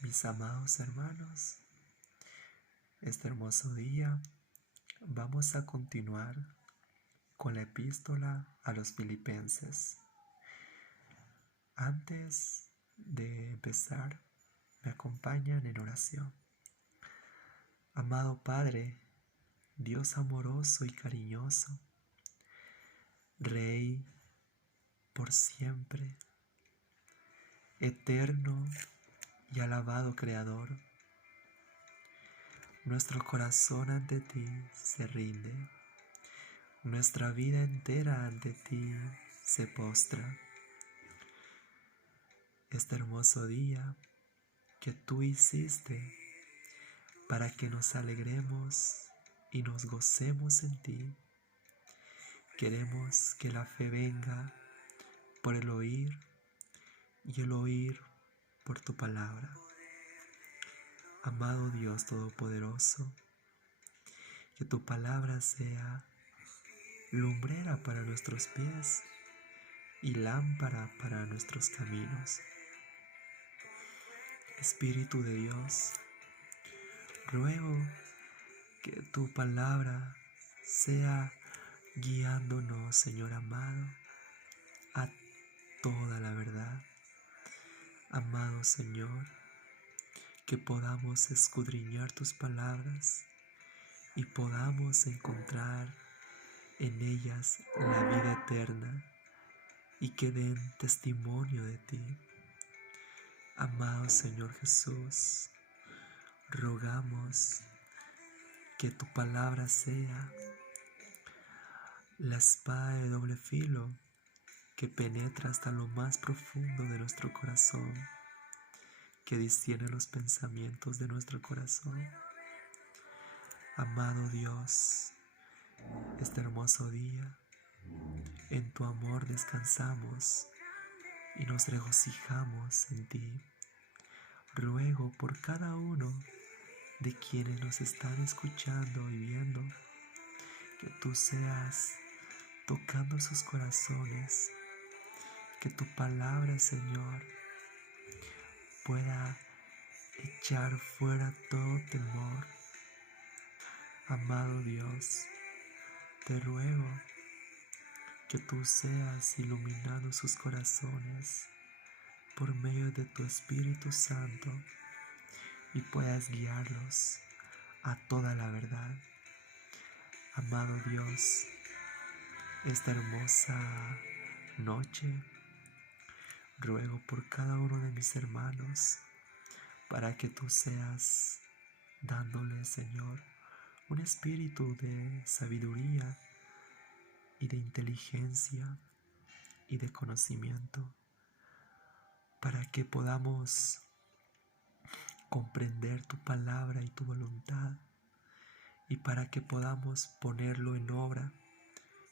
Mis amados hermanos, este hermoso día vamos a continuar con la epístola a los Filipenses. Antes de empezar, me acompañan en oración. Amado Padre, Dios amoroso y cariñoso, Rey por siempre, eterno y alabado Creador, nuestro corazón ante ti se rinde, nuestra vida entera ante ti se postra. Este hermoso día que tú hiciste para que nos alegremos y nos gocemos en ti, queremos que la fe venga por el oír y el oír por tu palabra. Amado Dios Todopoderoso, que tu palabra sea lumbrera para nuestros pies y lámpara para nuestros caminos. Espíritu de Dios, ruego que tu palabra sea guiándonos, Señor amado, a toda la verdad. Amado Señor, que podamos escudriñar tus palabras y podamos encontrar en ellas la vida eterna y que den testimonio de ti. Amado Señor Jesús, rogamos que tu palabra sea la espada de doble filo que penetra hasta lo más profundo de nuestro corazón, que discierne los pensamientos de nuestro corazón. Amado Dios, este hermoso día, en tu amor descansamos y nos regocijamos en ti. Ruego por cada uno de quienes nos están escuchando y viendo, que tú seas tocando sus corazones, que tu palabra, Señor, pueda echar fuera todo temor. Amado Dios, te ruego que tú seas iluminando sus corazones por medio de tu Espíritu Santo y puedas guiarlos a toda la verdad. Amado Dios, esta hermosa noche ruego por cada uno de mis hermanos para que tú seas dándole, Señor, un espíritu de sabiduría y de inteligencia y de conocimiento, para que podamos comprender tu palabra y tu voluntad, y para que podamos ponerlo en obra,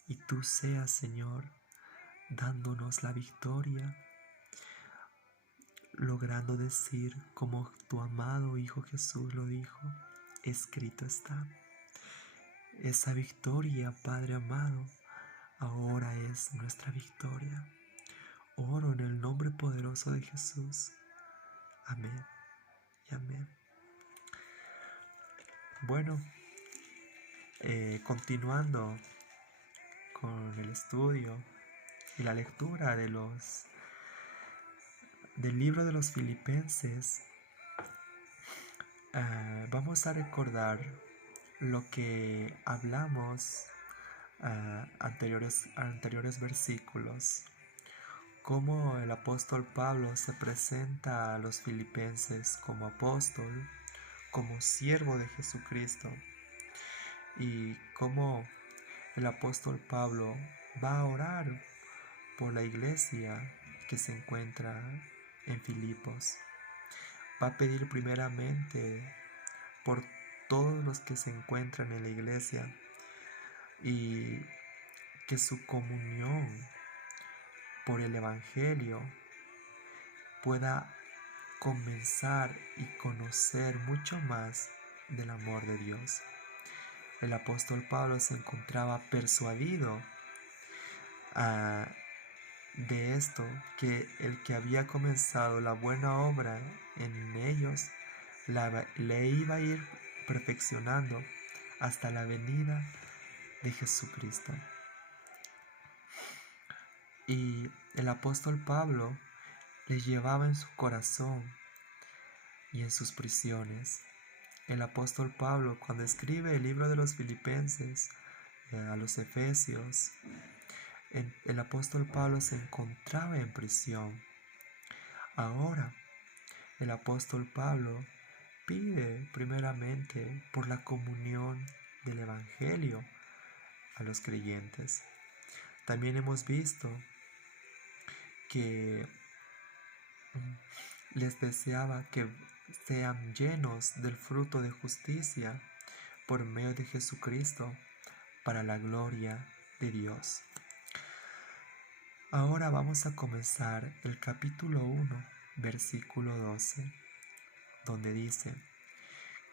y tú seas, Señor, dándonos la victoria, logrando decir como tu amado Hijo Jesús lo dijo: escrito está. Esa victoria, Padre amado, ahora es nuestra victoria. Oro en el nombre poderoso de Jesús. Amén y amén. Bueno, continuando con el estudio y la lectura del libro de los Filipenses, vamos a recordar lo que hablamos anteriores versículos, cómo el apóstol Pablo se presenta a los filipenses como apóstol, como siervo de Jesucristo, y cómo el apóstol Pablo va a orar por la iglesia que se encuentra en Filipos. Va a pedir primeramente por todos los que se encuentran en la iglesia y que su comunión por el Evangelio pueda comenzar y conocer mucho más del amor de Dios. El apóstol Pablo se encontraba persuadido de esto, que el que había comenzado la buena obra en ellos, le iba a ir perfeccionando hasta la venida de Jesucristo. Y el apóstol Pablo le llevaba en su corazón y en sus prisiones. El apóstol Pablo, cuando escribe el libro de los Filipenses a los Efesios, el apóstol Pablo se encontraba en prisión. Ahora, el apóstol Pablo pide primeramente por la comunión del Evangelio a los creyentes. También hemos visto que les deseaba que sean llenos del fruto de justicia por medio de Jesucristo para la gloria de Dios. Ahora vamos a comenzar el capítulo 1, versículo 12, donde dice: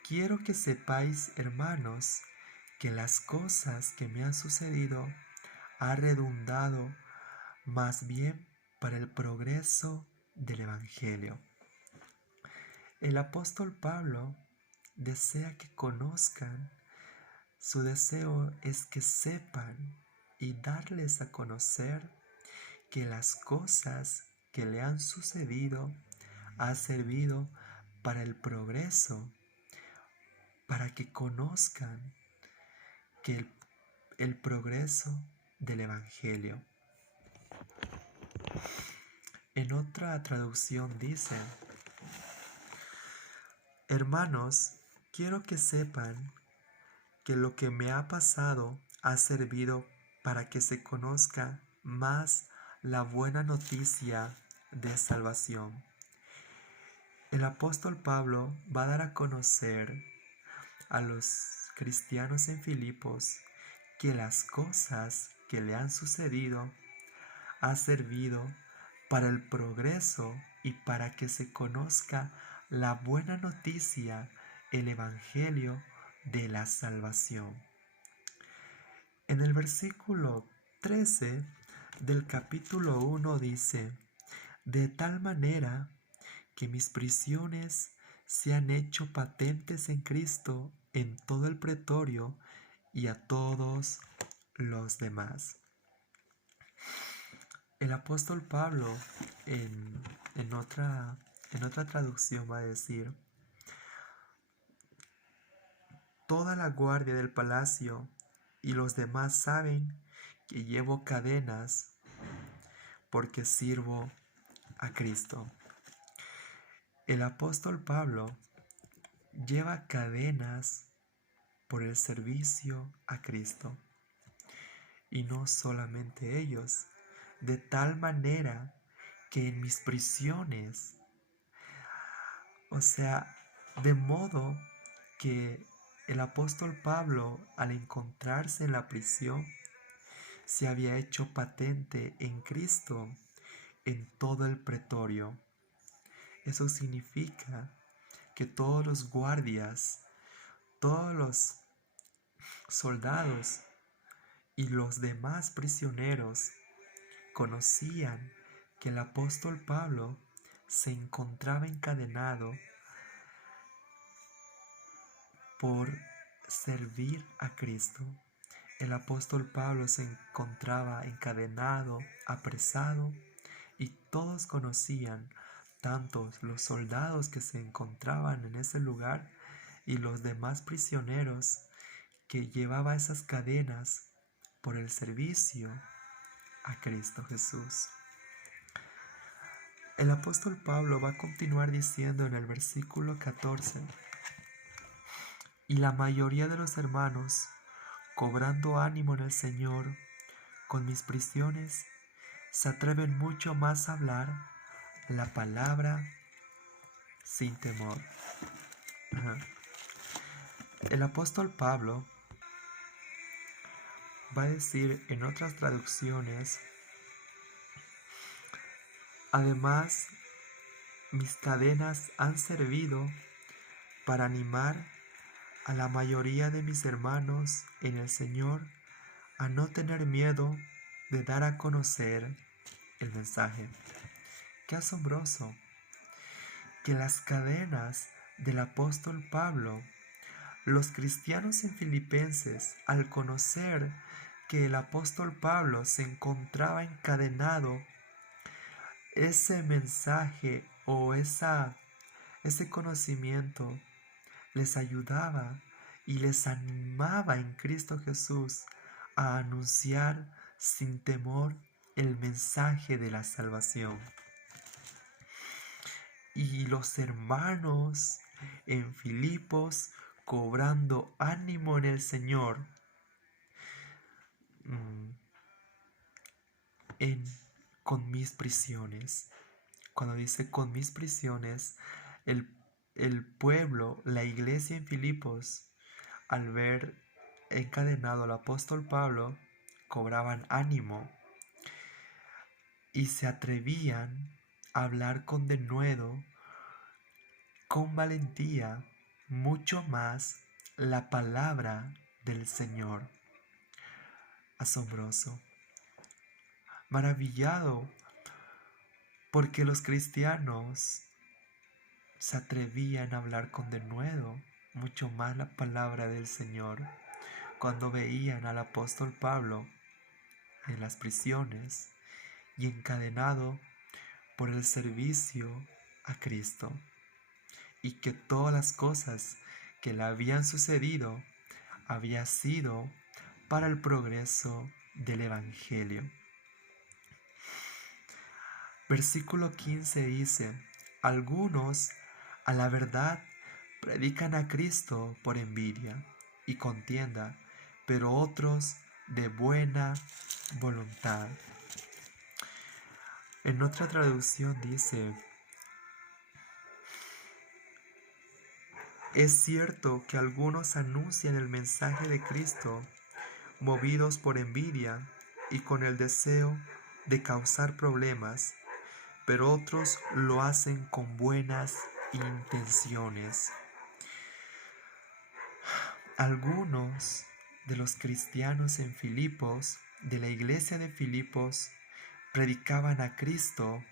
Quiero que sepáis, hermanos, que las cosas que me han sucedido han redundado más bien para el progreso del Evangelio. El apóstol Pablo desea que conozcan, su deseo es que sepan y darles a conocer que las cosas que le han sucedido han servido para el progreso, para que conozcan que el progreso del Evangelio. En otra traducción dice: Hermanos, quiero que sepan que lo que me ha pasado ha servido para que se conozca más la buena noticia de salvación. El apóstol Pablo va a dar a conocer a los cristianos en Filipos que las cosas que le han sucedido han servido para el progreso y para que se conozca la buena noticia, el Evangelio de la salvación. En el versículo 13 del capítulo 1 dice: De tal manera que mis prisiones se han hecho patentes en Cristo en todo el pretorio y a todos los demás. El apóstol Pablo en otra traducción va a decir: Toda la guardia del palacio y los demás saben que llevo cadenas porque sirvo a Cristo. El apóstol Pablo lleva cadenas por el servicio a Cristo. Y no solamente ellos, de tal manera que en mis prisiones, o sea, de modo que el apóstol Pablo, al encontrarse en la prisión, se había hecho patente en Cristo en todo el pretorio. Eso significa que todos los guardias, todos los soldados y los demás prisioneros conocían que el apóstol Pablo se encontraba encadenado por servir a Cristo. El apóstol Pablo se encontraba encadenado, apresado, y todos conocían, tanto los soldados que se encontraban en ese lugar y los demás prisioneros, que llevaba esas cadenas por el servicio a Cristo Jesús. El apóstol Pablo va a continuar diciendo en el versículo 14: Y la mayoría de los hermanos, cobrando ánimo en el Señor con mis prisiones, se atreven mucho más a hablar la palabra sin temor. El apóstol Pablo va a decir en otras traducciones: Además, mis cadenas han servido para animar a la mayoría de mis hermanos en el Señor a no tener miedo de dar a conocer el mensaje. Qué asombroso que las cadenas del apóstol Pablo, los cristianos en Filipenses, al conocer que el apóstol Pablo se encontraba encadenado, ese mensaje o ese conocimiento les ayudaba y les animaba en Cristo Jesús a anunciar sin temor el mensaje de la salvación. Y los hermanos en Filipos, cobrando ánimo en el Señor, con mis prisiones. Cuando dice con mis prisiones, el pueblo, la iglesia en Filipos, al ver encadenado al apóstol Pablo, cobraban ánimo y se atrevían a hablar con denuedo, con valentía, mucho más la palabra del Señor. Asombroso, maravillado, porque los cristianos se atrevían a hablar con denuedo mucho más la palabra del Señor cuando veían al apóstol Pablo en las prisiones y encadenado por el servicio a Cristo, y que todas las cosas que le habían sucedido había sido para el progreso del Evangelio. Versículo 15 dice: algunos a la verdad predican a Cristo por envidia y contienda, pero otros de buena voluntad. En otra traducción dice: es cierto que algunos anuncian el mensaje de Cristo movidos por envidia y con el deseo de causar problemas, pero otros lo hacen con buenas intenciones. Algunos de los cristianos en Filipos, de la iglesia de Filipos, predicaban a Cristo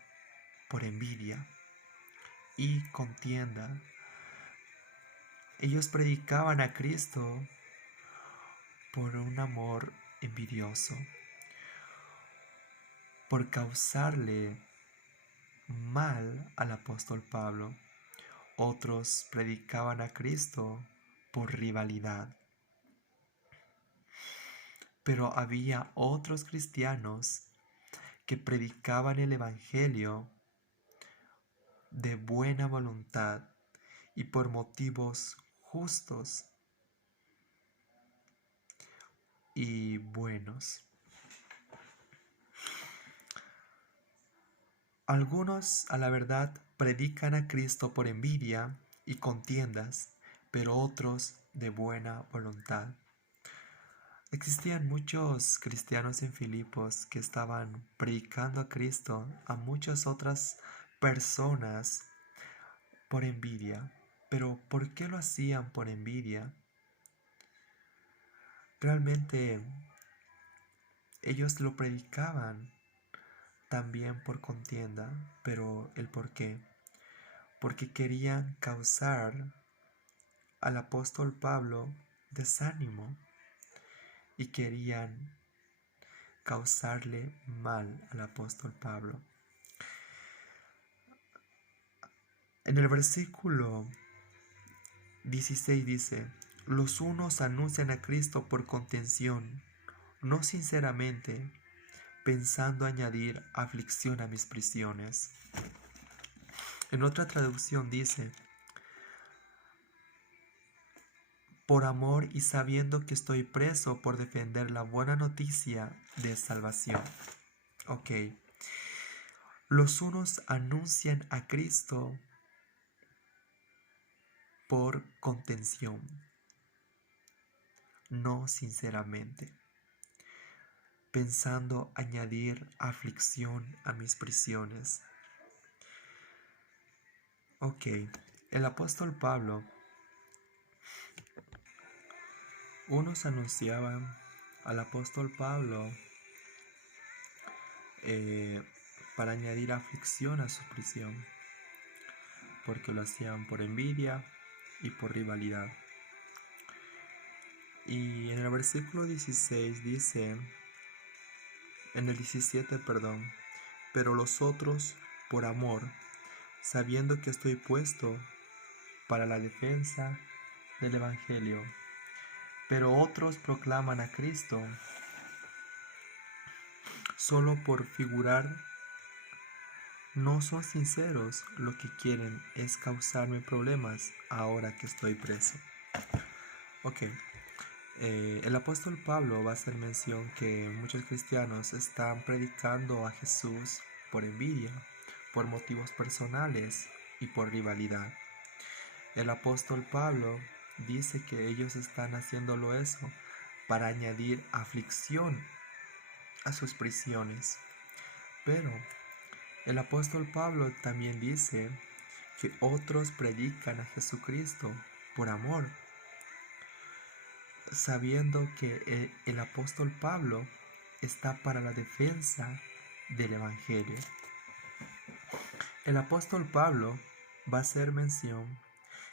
por envidia y contienda. Ellos predicaban a Cristo por un amor envidioso, por causarle mal al apóstol Pablo. Otros predicaban a Cristo por rivalidad. Pero había otros cristianos que predicaban el Evangelio de buena voluntad y por motivos justos y buenos. Algunos, a la verdad, predican a Cristo por envidia y contiendas, pero otros de buena voluntad. Existían muchos cristianos en Filipos que estaban predicando a Cristo a muchas otras personas por envidia. Pero ¿por qué lo hacían por envidia? Realmente ellos lo predicaban también por contienda, pero ¿el por qué? Porque querían causar al apóstol Pablo desánimo y querían causarle mal al apóstol Pablo. En el versículo 16 dice: los unos anuncian a Cristo por contención, no sinceramente, pensando añadir aflicción a mis prisiones. En otra traducción dice: por amor y sabiendo que estoy preso por defender la buena noticia de salvación. Ok. Los unos anuncian a Cristo por contención, no sinceramente, pensando añadir aflicción a mis prisiones. Ok, el apóstol Pablo, unos anunciaban al apóstol Pablo para añadir aflicción a su prisión, porque lo hacían por envidia y por rivalidad. Y en el versículo 16 dice, en el 17, perdón, pero los otros por amor, sabiendo que estoy puesto para la defensa del Evangelio. Pero otros proclaman a Cristo solo por figurar. No son sinceros, lo que quieren es causarme problemas ahora que estoy preso. Ok, el apóstol Pablo va a hacer mención que muchos cristianos están predicando a Jesús por envidia, por motivos personales y por rivalidad. El apóstol Pablo dice que ellos están haciéndolo eso para añadir aflicción a sus prisiones. Pero el apóstol Pablo también dice que otros predican a Jesucristo por amor, sabiendo que el apóstol Pablo está para la defensa del Evangelio. El apóstol Pablo va a hacer mención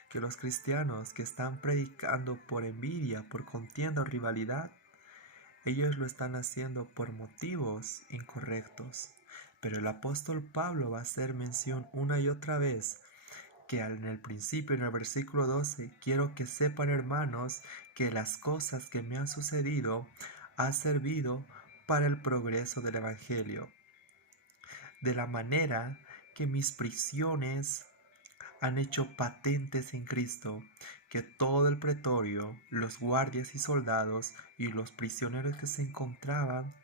que los cristianos que están predicando por envidia, por contienda o rivalidad, ellos lo están haciendo por motivos incorrectos. Pero el apóstol Pablo va a hacer mención una y otra vez que en el principio, en el versículo 12, quiero que sepan, hermanos, que las cosas que me han sucedido han servido para el progreso del Evangelio, de la manera que mis prisiones han hecho patentes en Cristo, que todo el pretorio, los guardias y soldados y los prisioneros que se encontraban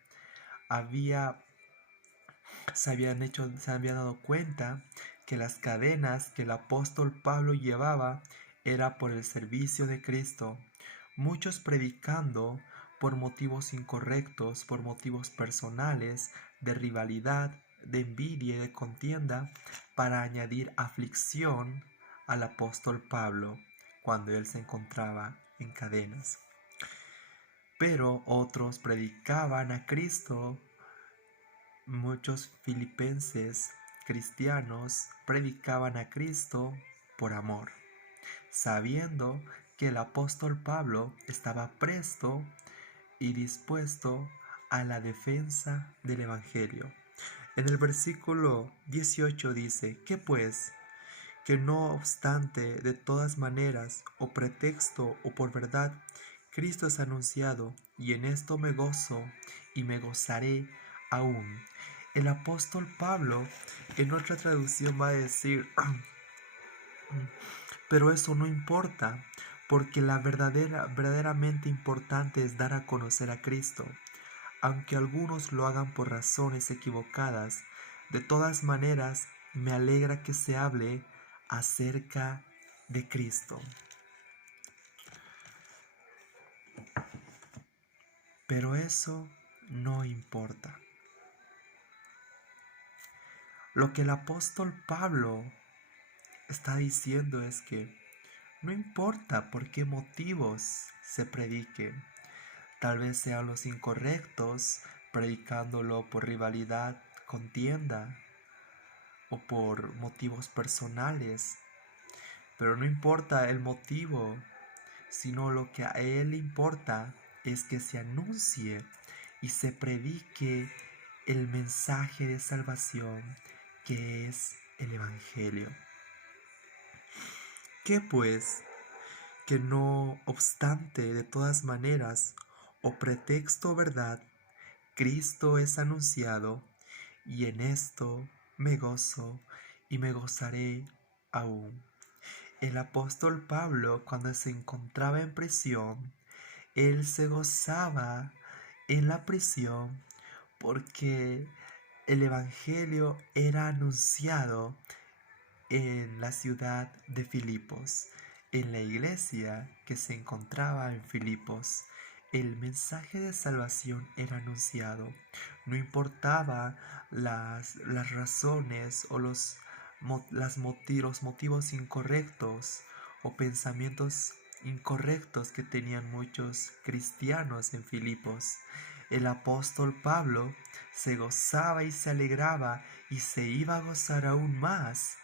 se habían dado cuenta que las cadenas que el apóstol Pablo llevaba era por el servicio de Cristo. Muchos predicando por motivos incorrectos, por motivos personales, de rivalidad, de envidia y de contienda, para añadir aflicción al apóstol Pablo cuando él se encontraba en cadenas. Pero otros predicaban a Cristo. Muchos filipenses cristianos predicaban a Cristo por amor, sabiendo que el apóstol Pablo estaba presto y dispuesto a la defensa del Evangelio. En el versículo 18 dice, ¿qué pues? Que no obstante, de todas maneras, o pretexto o por verdad, Cristo es anunciado, y en esto me gozo y me gozaré aún. El apóstol Pablo en otra traducción va a decir, pero eso no importa, porque verdaderamente importante es dar a conocer a Cristo. Aunque algunos lo hagan por razones equivocadas, de todas maneras me alegra que se hable acerca de Cristo. Pero eso no importa. Lo que el apóstol Pablo está diciendo es que no importa por qué motivos se predique, tal vez sean los incorrectos, predicándolo por rivalidad, contienda o por motivos personales, pero no importa el motivo, sino lo que a él le importa es que se anuncie y se predique el mensaje de salvación que es el Evangelio. ¿Qué pues? Que no obstante, de todas maneras, o pretexto o verdad, Cristo es anunciado, y en esto me gozo y me gozaré aún. El apóstol Pablo, cuando se encontraba en prisión, él se gozaba en la prisión porque el Evangelio era anunciado en la ciudad de Filipos, en la iglesia que se encontraba en Filipos. El mensaje de salvación era anunciado. No importaba las razones o los motivos incorrectos o pensamientos incorrectos que tenían muchos cristianos en Filipos. el apóstol Pablo se gozaba y se alegraba y se iba a gozar aún más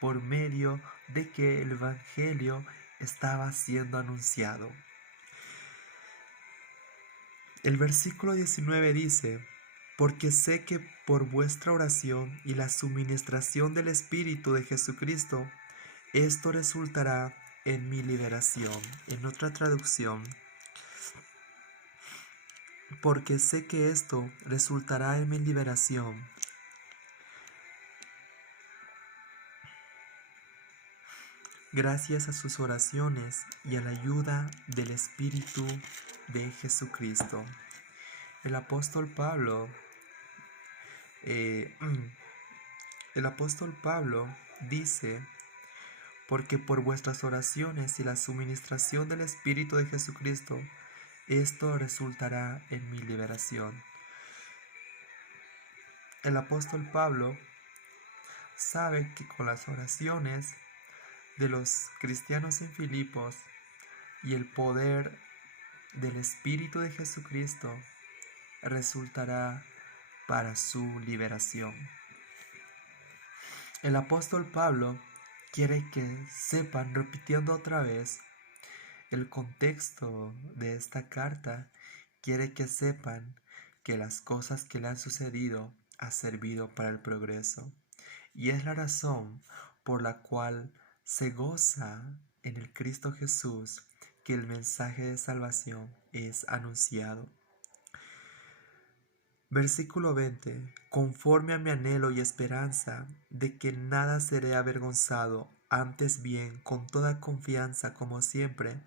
por medio de que el Evangelio estaba siendo anunciado. El versículo 19 dice: porque sé que por vuestra oración y la suministración del Espíritu de Jesucristo, esto resultará en mi liberación. En otra traducción, porque sé que esto resultará en mi liberación. Gracias a sus oraciones y a la ayuda del Espíritu de Jesucristo. El apóstol Pablo, eh, el apóstol Pablo dice: porque por vuestras oraciones y la suministración del Espíritu de Jesucristo, esto resultará en mi liberación. El apóstol Pablo sabe que con las oraciones de los cristianos en Filipos y el poder del Espíritu de Jesucristo resultará para su liberación. El apóstol Pablo quiere que sepan, repitiendo otra vez el contexto de esta carta, quiere que sepan que las cosas que le han sucedido han servido para el progreso, y es la razón por la cual se goza en el Cristo Jesús que el mensaje de salvación es anunciado. Versículo 20. Conforme a mi anhelo y esperanza de que nada seré avergonzado, antes bien, con toda confianza como siempre,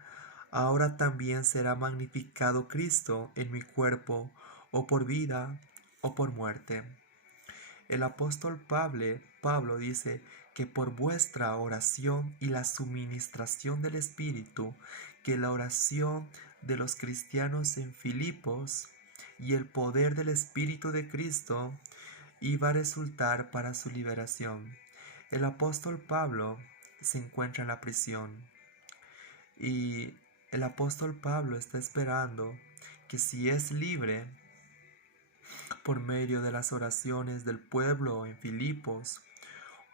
ahora también será magnificado Cristo en mi cuerpo, o por vida o por muerte. El apóstol Pablo dice que por vuestra oración y la suministración del Espíritu, que la oración de los cristianos en Filipos y el poder del Espíritu de Cristo iba a resultar para su liberación. El apóstol Pablo se encuentra en la prisión y el apóstol Pablo está esperando que si es libre por medio de las oraciones del pueblo en Filipos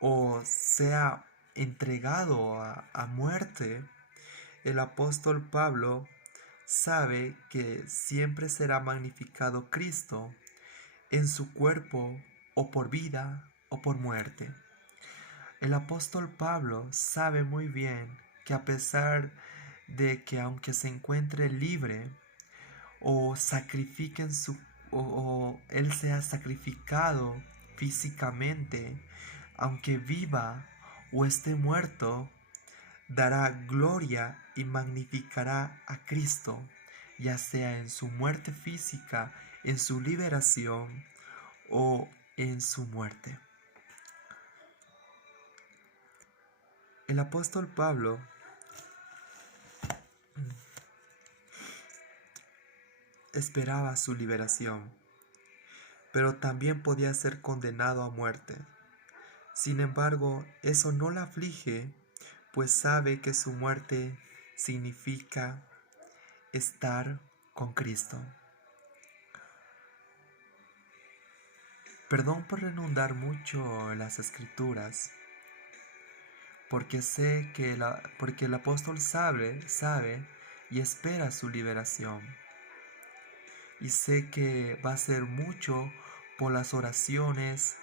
o sea entregado a muerte, el apóstol Pablo sabe que siempre será magnificado Cristo en su cuerpo, o por vida o por muerte. El apóstol Pablo sabe muy bien que a pesar de que aunque se encuentre libre o sacrifiquen o él sea sacrificado físicamente, aunque viva o esté muerto, dará gloria y magnificará a Cristo, ya sea en su muerte física, en su liberación o en su muerte. El apóstol Pablo esperaba su liberación, pero también podía ser condenado a muerte. Sin embargo, eso no la aflige, pues sabe que su muerte significa estar con Cristo. Perdón por redundar mucho en las escrituras, porque sé que porque el apóstol sabe y espera su liberación. Y sé que va a ser mucho por las oraciones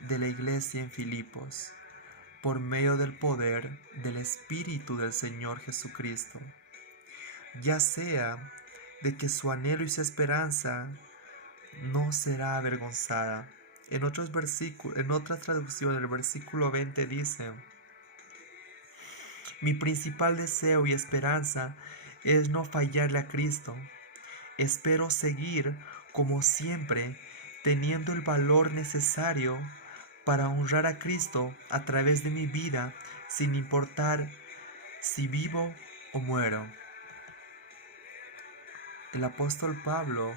de la iglesia en Filipos, por medio del poder del Espíritu del Señor Jesucristo, ya sea de que su anhelo y su esperanza no será avergonzada. En otra traducción, el versículo 20 dice: mi principal deseo y esperanza es no fallarle a Cristo. Espero seguir, como siempre, teniendo el valor necesario para honrar a Cristo a través de mi vida, sin importar si vivo o muero. El apóstol Pablo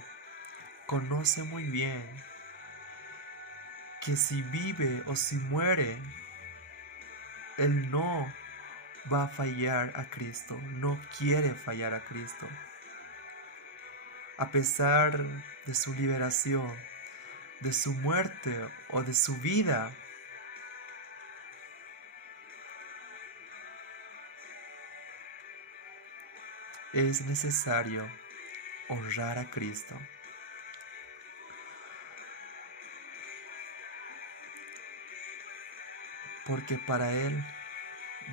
conoce muy bien que si vive o si muere, él no va a fallar a Cristo, no quiere fallar a Cristo. a pesar de su liberación, de su muerte o de su vida. Es necesario honrar a Cristo, porque para Él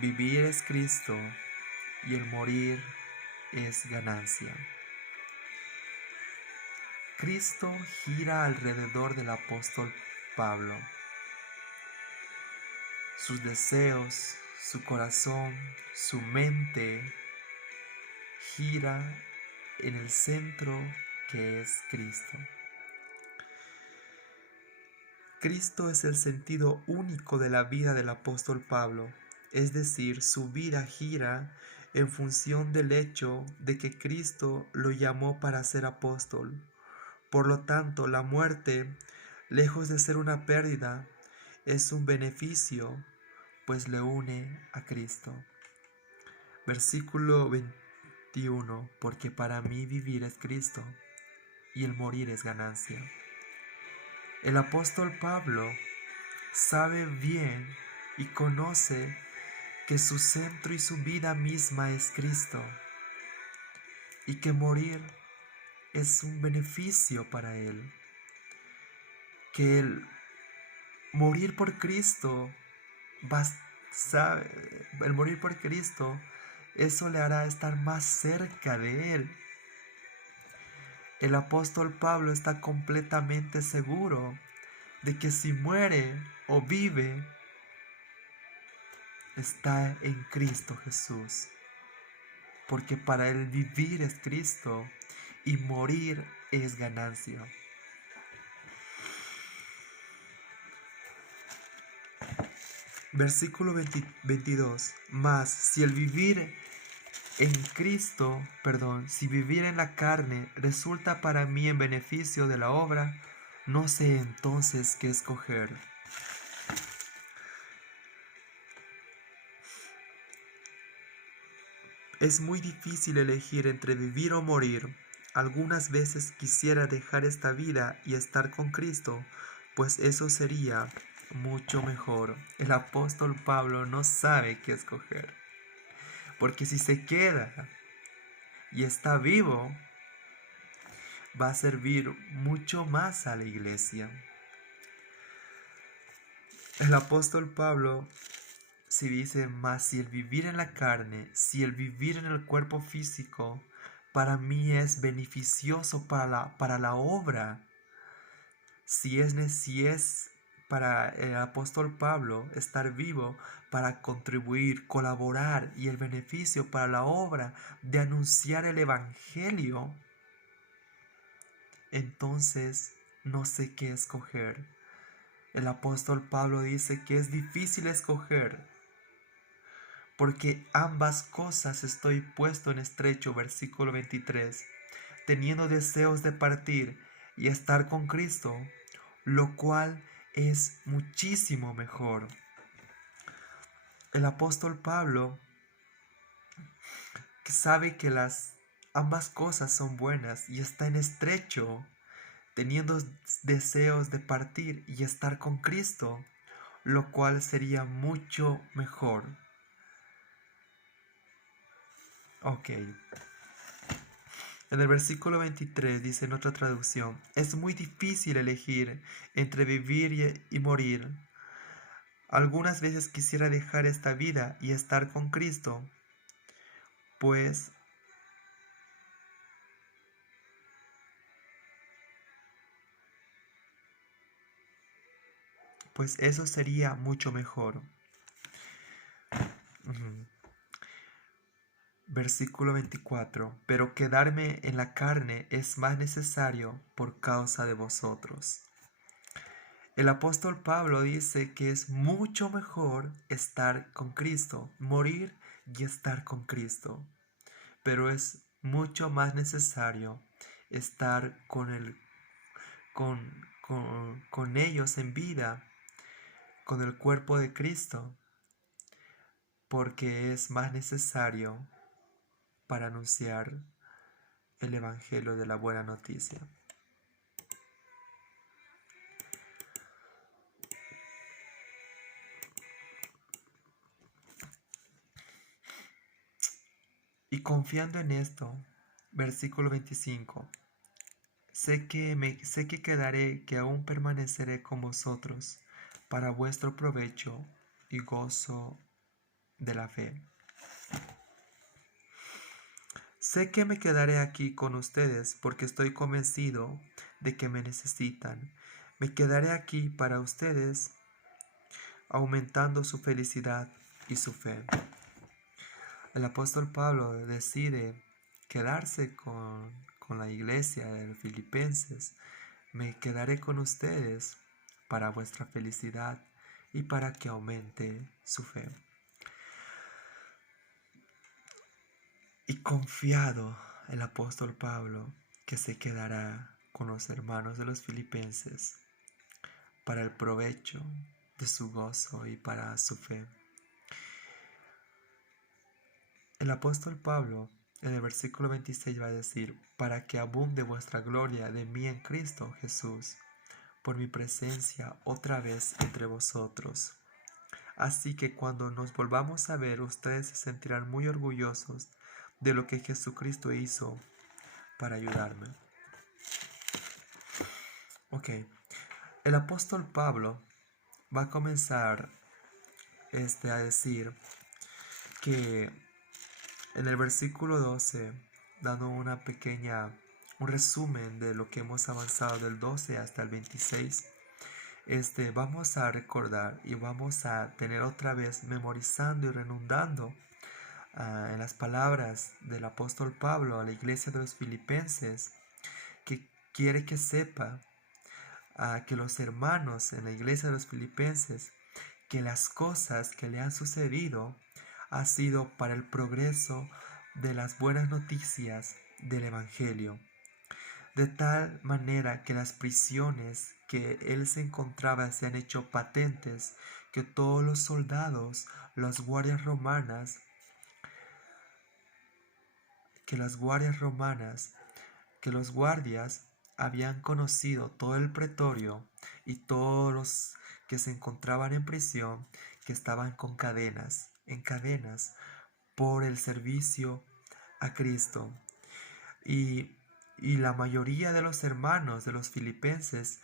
vivir es Cristo y el morir es ganancia. Cristo gira alrededor del apóstol Pablo. Sus deseos, su corazón, su mente gira en el centro que es Cristo. Cristo es el sentido único de la vida del apóstol Pablo, es decir, su vida gira en función del hecho de que Cristo lo llamó para ser apóstol. Por lo tanto, la muerte, lejos de ser una pérdida, es un beneficio, pues le une a Cristo. Versículo 21. Porque para mí vivir es Cristo y el morir es ganancia. El apóstol Pablo sabe bien y conoce que su centro y su vida misma es Cristo y que morir es un beneficio para él, que el morir por Cristo el morir por Cristo, eso le hará estar más cerca de Él. El apóstol Pablo está completamente seguro de que si muere o vive, está en Cristo Jesús. Porque para él vivir es Cristo y morir es ganancia. Versículo 22. Mas si el vivir si vivir en la carne resulta para mí en beneficio de la obra, no sé entonces qué escoger. Es muy difícil elegir entre vivir o morir. Algunas veces quisiera dejar esta vida y estar con Cristo, pues eso sería mucho mejor. El apóstol Pablo no sabe qué escoger, porque si se queda y está vivo, va a servir mucho más a la iglesia. El apóstol Pablo si dice, más si el vivir en la carne, si el vivir en el cuerpo físico, para mí es beneficioso para la obra, si es para el apóstol Pablo estar vivo para contribuir, colaborar y el beneficio para la obra de anunciar el Evangelio, entonces no sé qué escoger. El apóstol Pablo dice que es difícil escoger, porque ambas cosas estoy puesto en estrecho, versículo 23, teniendo deseos de partir y estar con Cristo, lo cual es muchísimo mejor. El apóstol Pablo que sabe que ambas cosas son buenas y está en estrecho, teniendo deseos de partir y estar con Cristo, lo cual sería mucho mejor. Ok. En el versículo 23 dice en otra traducción, es muy difícil elegir entre vivir y morir. Algunas veces quisiera dejar esta vida y estar con Cristo, pues eso sería mucho mejor. Versículo 24. Pero quedarme en la carne es más necesario por causa de vosotros. El apóstol Pablo dice que es mucho mejor estar con Cristo, morir y estar con Cristo. Pero es mucho más necesario estar con ellos en vida, con el cuerpo de Cristo, porque es más necesario para anunciar el Evangelio de la buena noticia. Y confiando en esto, versículo 25, sé que quedaré, que aún permaneceré con vosotros para vuestro provecho y gozo de la fe. Sé que me quedaré aquí con ustedes porque estoy convencido de que me necesitan. Me quedaré aquí para ustedes, aumentando su felicidad y su fe. El apóstol Pablo decide quedarse con la iglesia de los filipenses. Me quedaré con ustedes para vuestra felicidad y para que aumente su fe. Y confiado el apóstol Pablo que se quedará con los hermanos de los filipenses para el provecho de su gozo y para su fe. El apóstol Pablo en el versículo 26 va a decir, para que abunde vuestra gloria de mí en Cristo Jesús, por mi presencia otra vez entre vosotros. Así que cuando nos volvamos a ver, ustedes se sentirán muy orgullosos de lo que Jesucristo hizo para ayudarme. Ok, el apóstol Pablo va a comenzar a decir que en el versículo 12, dando un resumen de lo que hemos avanzado del 12 hasta el 26, vamos a recordar y vamos a tener otra vez memorizando y redundando en las palabras del apóstol Pablo a la iglesia de los filipenses, que quiere que sepa que los hermanos en la iglesia de los filipenses, que las cosas que le han sucedido ha sido para el progreso de las buenas noticias del Evangelio, de tal manera que las prisiones que él se encontraba se han hecho patentes, que todos los soldados, las guardias romanas, que los guardias habían conocido todo el pretorio y todos los que se encontraban en prisión, que estaban en cadenas por el servicio a Cristo. Y la mayoría de los hermanos de los filipenses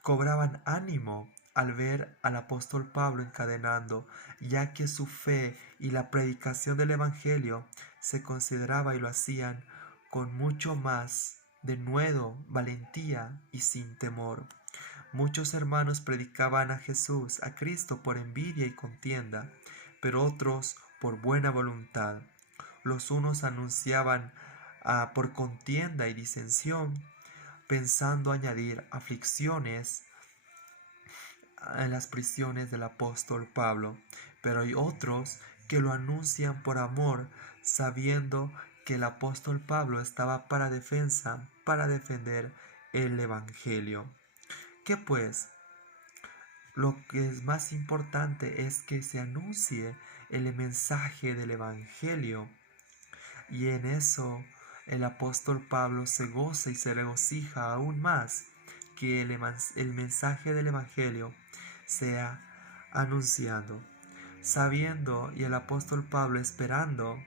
cobraban ánimo al ver al apóstol Pablo encadenando, ya que su fe y la predicación del Evangelio se consideraba y lo hacían con mucho más denuedo, valentía y sin temor. Muchos hermanos predicaban a Jesús, a Cristo, por envidia y contienda, pero otros por buena voluntad. Los unos anunciaban por contienda y disensión, pensando añadir aflicciones en las prisiones del apóstol Pablo, pero hay otros que lo anuncian por amor, sabiendo que el apóstol Pablo estaba para defender el Evangelio. ¿Qué pues? Lo que es más importante es que se anuncie el mensaje del Evangelio, y en eso el apóstol Pablo se goza y se regocija aún más que el mensaje del Evangelio sea anunciado, sabiendo, y el apóstol Pablo esperando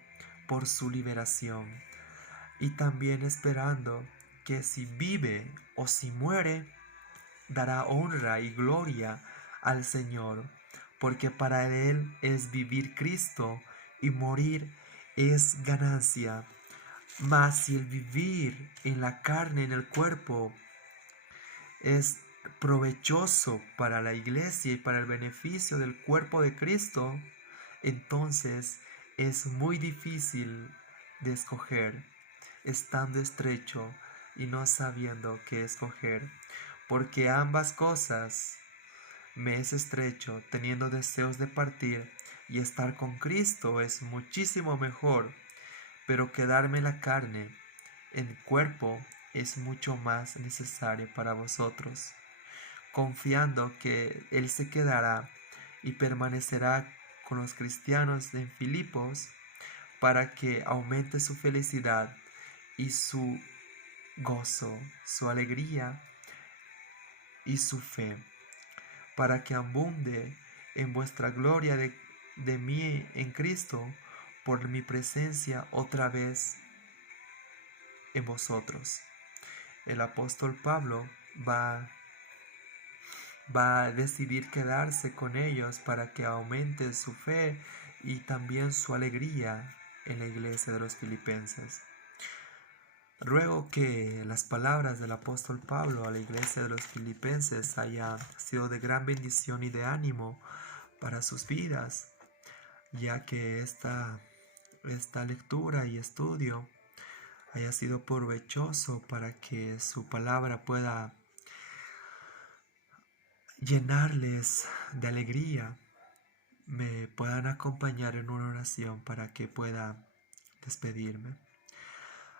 por su liberación, y también esperando que si vive o si muere, dará honra y gloria al Señor, porque para él es vivir Cristo y morir es ganancia. Mas si el vivir en la carne, en el cuerpo, es provechoso para la iglesia y para el beneficio del cuerpo de Cristo, entonces es muy difícil de escoger, estando estrecho y no sabiendo qué escoger, porque ambas cosas me es estrecho, teniendo deseos de partir y estar con Cristo es muchísimo mejor, pero quedarme en la carne, en el cuerpo, es mucho más necesario para vosotros, confiando que Él se quedará y permanecerá con los cristianos en Filipos para que aumente su felicidad y su gozo, su alegría y su fe, para que abunde en vuestra gloria de mí en Cristo por mi presencia otra vez en vosotros. El apóstol Pablo va a decidir quedarse con ellos para que aumente su fe y también su alegría en la iglesia de los filipenses. Ruego que las palabras del apóstol Pablo a la iglesia de los filipenses hayan sido de gran bendición y de ánimo para sus vidas, ya que esta lectura y estudio haya sido provechoso para que su palabra pueda llenarles de alegría, me puedan acompañar en una oración para que pueda despedirme.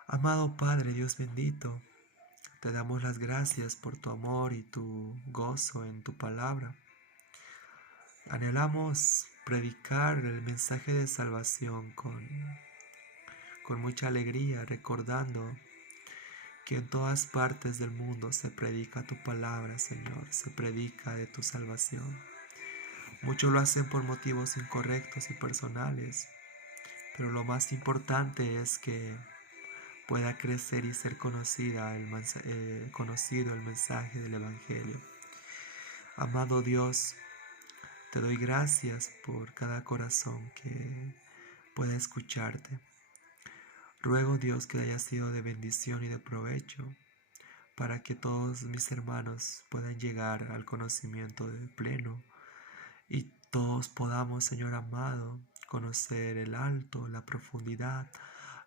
Amado Padre, Dios bendito, te damos las gracias por tu amor y tu gozo en tu palabra. Anhelamos predicar el mensaje de salvación con mucha alegría, recordando que en todas partes del mundo se predica tu palabra, Señor, se predica de tu salvación. Muchos lo hacen por motivos incorrectos y personales, pero lo más importante es que pueda crecer y ser conocido el mensaje del Evangelio. Amado Dios, te doy gracias por cada corazón que pueda escucharte. Ruego, Dios, que haya sido de bendición y de provecho para que todos mis hermanos puedan llegar al conocimiento del pleno y todos podamos, Señor amado, conocer el alto, la profundidad,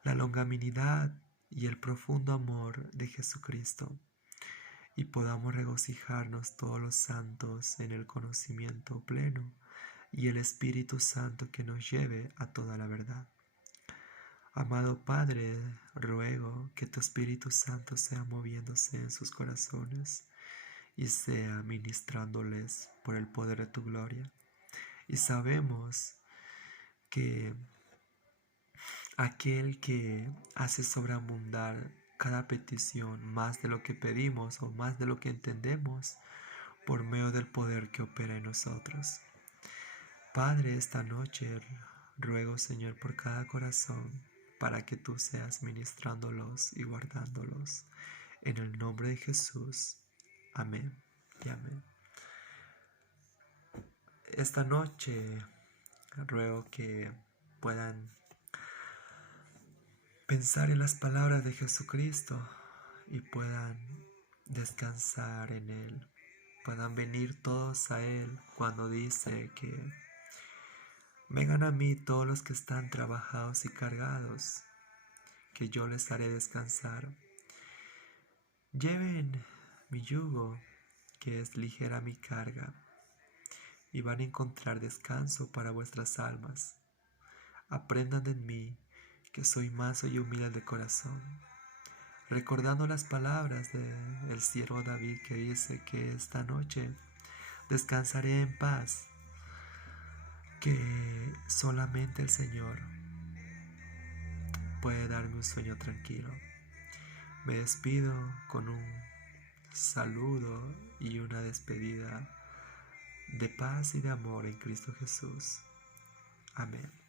la longanimidad y el profundo amor de Jesucristo, y podamos regocijarnos todos los santos en el conocimiento pleno y el Espíritu Santo que nos lleve a toda la verdad. Amado Padre, ruego que tu Espíritu Santo sea moviéndose en sus corazones y sea ministrándoles por el poder de tu gloria. Y sabemos que aquel que hace sobreabundar cada petición más de lo que pedimos o más de lo que entendemos por medio del poder que opera en nosotros. Padre, esta noche ruego, Señor, por cada corazón para que tú seas ministrándolos y guardándolos. En el nombre de Jesús. Amén y amén. Esta noche ruego que puedan pensar en las palabras de Jesucristo y puedan descansar en Él. Puedan venir todos a Él cuando dice que vengan a mí todos los que están trabajados y cargados, que yo les haré descansar. Lleven mi yugo, que es ligera mi carga, y van a encontrar descanso para vuestras almas. Aprendan de mí, que soy manso y humilde de corazón. Recordando las palabras del siervo David, que dice que esta noche descansaré en paz, que solamente el Señor puede darme un sueño tranquilo. Me despido con un saludo y una despedida de paz y de amor en Cristo Jesús. Amén.